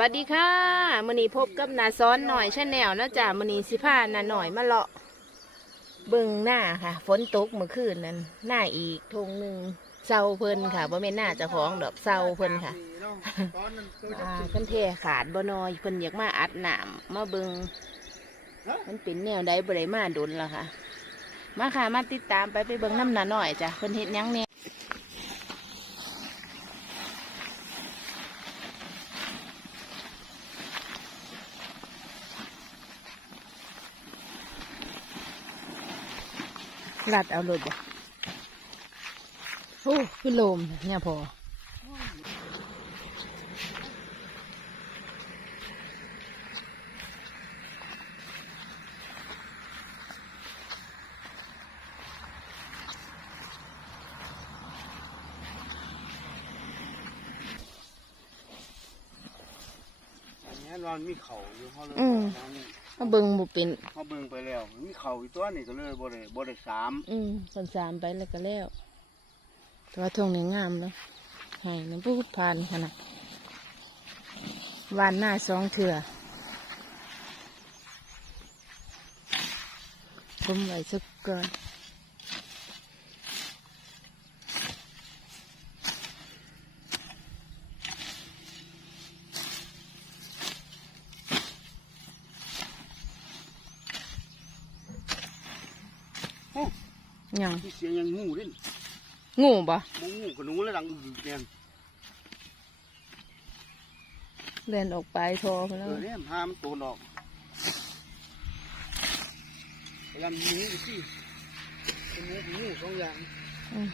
วัสดีค่ะมือนี้พบกับนาซ้อนหน่อยชาแนลนะจ๊ะมือนี้สิพานาหน่อยมาเลาะเบิ่งหน้าค่ะ ฝนตกเมื่อคืนนั้น หน้าอีกทงหนึ่งเศร้าเพิ่นค่ะบ่แม่นหน้าเจ้าของดอกเศร้าเพิ่นค่ะอ่าเพิ่นเทขาดบ่น้อยเพิ่นอยากมาอัดน้ำมาเบิ่งมันเป็นแนวใดบ่ได้มาดนล่ะค่ะ มาค่ะมาติดตามไปไปเบิ่งน้ำหนาหน่อยจ้ะเพิ่นเฮ็ดหยังแหน่ ลัดเอาเลยบ่โอ้คือโลมเนี่ยพออันนี้นอนมีเข่าอยู่เขาเลยอืมเอานี่ มาเบิ่งบ่เป็นเขาเบิ่งไปแล้วมีเข่าอีกตัวนี่ก็เลยบ่ได้บ่ได้สามอืมคนสามไปแล้วก็แล้วแต่ว่าทงนี้งามเนาะให้น้ำพูดผ่านขนาดวานหน้าสองเถื่อผมไว้สักก่อน ยังที่เสียงยังงูเล่นงูบ่บ่งูกับหนูแล้วดังอึกๆเนี่ยเดินออกไปโทรไปเอแล้วอเนี่ยพามันโตนออกพยายามยิงอยู่ที่เป็นงูกับงูสองอย่างอืม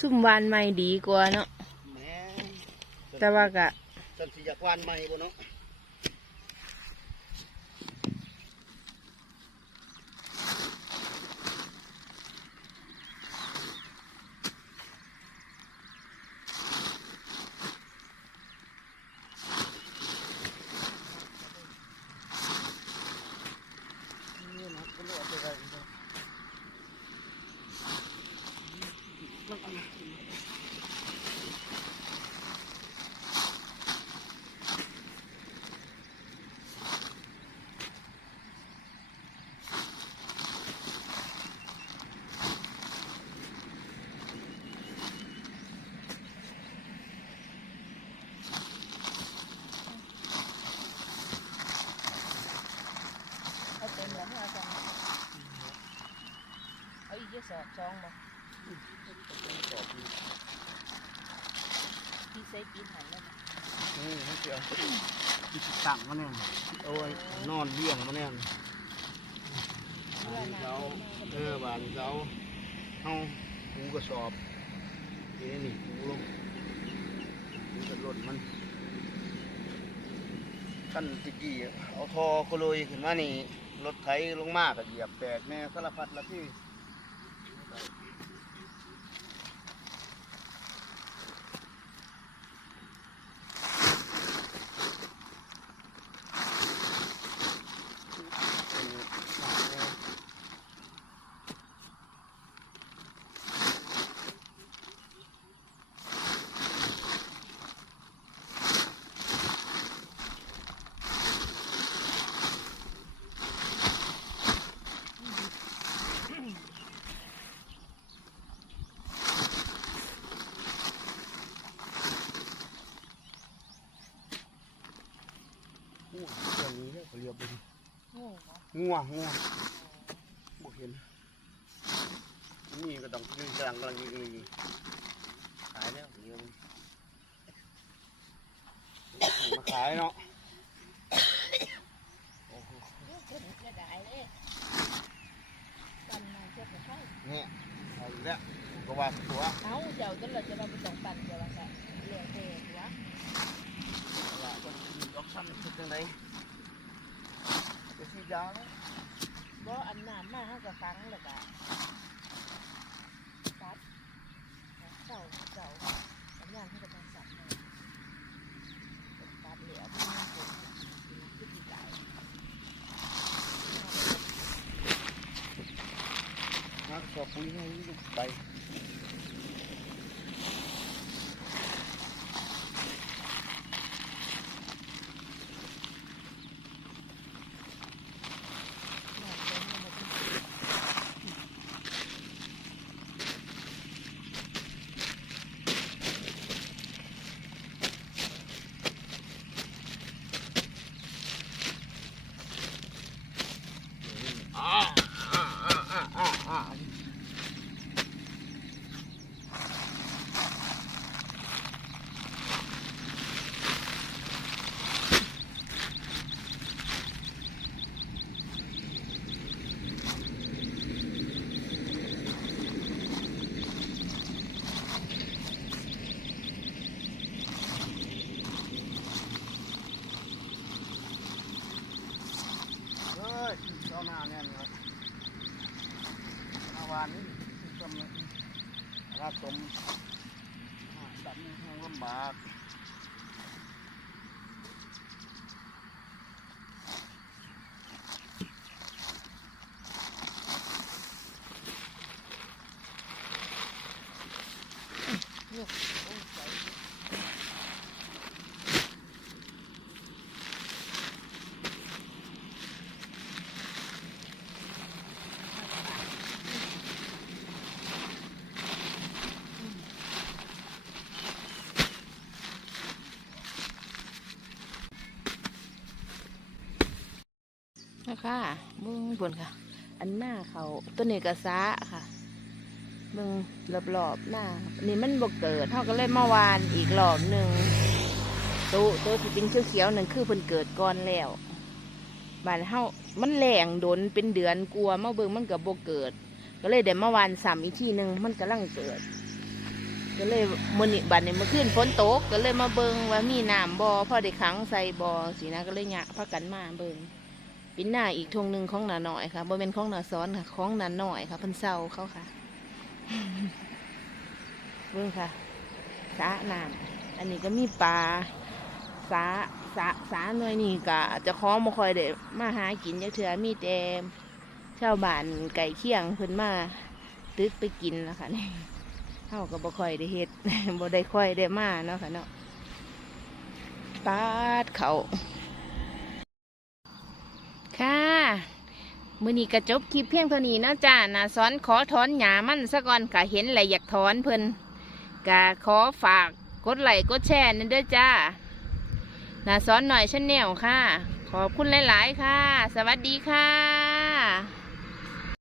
ซุ่มวานไม่ดีกว่าเนาะแหม่แต่ว่ากะ ฉันสิอยากวานใหม่บ่เนาะ นี่นะก็เลยเอาไปไว้นี่นะมันเอามากิน เอาเต็มแล้วไม่เอาสองเอาอีก สอบสองบ่พี่ใส่ปีนหันแล้วนี่ให้เสียวที่สิตั้งมาเนี่ยเอาไว้นอนเลี้ยงมาเนี่ยบานเขาเออบานเขาเฮาหูกระสอบนี่นี่หูลงหูกระล่นมันขั้นตะกี้เอาทอโคโลยขึ้นมานี่รถไถลงมากก็เหยียบแตกแม่สารพัดละที่ งัวตัวนี้เนี่ยเขาเรียกเป็น งัวงัวบ่เห็นนี่ก็ต้องยืนกลางกำลังยืนยืนขายแล้วยวมันมาขายเนาะเนี่ยเอาอีกแล้วก็ว่าตัวเอาเจ้าก็เลยจะมาไปส่งปั่นเจ้าว่าจะเหลี้ยงเด็กวะละคนมีดอกซ้ำเป็นจังได จะสีดยาแล้วบ่อันน้ำมาเขาก็ฟังแล้วก็ตัดเจ้าเจ้าสัญญาณเขาก็ต้องสั่นเลยตัดเหลือที่มันเป็นพฤติกรรมนักสอบปุ๋ยให้ไป อ่าอ่าอ่าอ่าอ่าอ่า เฮ้ยเจ้าหน้าเนี่ยนะครับมาวานนี้กำลังรับสมดับแห้งลำบากเนะ ค่ะมึงผลค่ะ อันหน้าเขาต้นเนกสาค่ะมึงรอบๆหน้า นี่มันบกเกิดเท่าก็เลยมาวานอีกรอบหนึ่งตัวตัวที่เป็นเขียวๆนั่นคือเพิ่นเกิดก่อนแล้วบานเฮามันแหลงโดนเป็นเดือนกลัวเมาเบิ่งมันกับบกเกิด ก็เลยเดี๋ยวมาวานซ้ำอีกที่หนึ่งมันกำลังเกิดก็เลยมื้อนี้บัดนี้มื่อคืนฝนตกก็เลยมาเบิงว่ามีน้ำบ่อพอได้ขังใส่บ่อสินะก็เลยยะพากันมาเบิง ปินหน้าอีกทงหนึ่งของหนาหน่อยค่ะบ่เป็นของหนาซ้อนค่ะ ของหนาหน่อยค่ะพิ่นเศร้าเขาค่ะเบิ่งค่ะสาน้ำอันนี้ก็มีปลาสาสาสาหน่วยนี่ก็จะคล้องบ่ค่อยได้มาหากินจักเทื่อมีแต่ชาวบ้านไก่เคียงเพิ่นมาตึกไปกินนะคะนี่เฮาก็บ่ค่อยได้เฮ็ดบ่ได้ค่อยได้มาเนาะค่ะเนาะปาดเขา ค่ะมือนี้กระจบคลิปเพียงเท่านี้นะจ้านาซ้อนขอถอนหยามันซะก่อนกะเห็นแหละอยากถอนเพิ่นกะขอฝากกดไลค์กดแชร์นั่นด้อจ้านาซ้อนหน่อยชาแนวค่ะ ขอบคุณหลาย ๆ ค่ะ สวัสดีค่ะ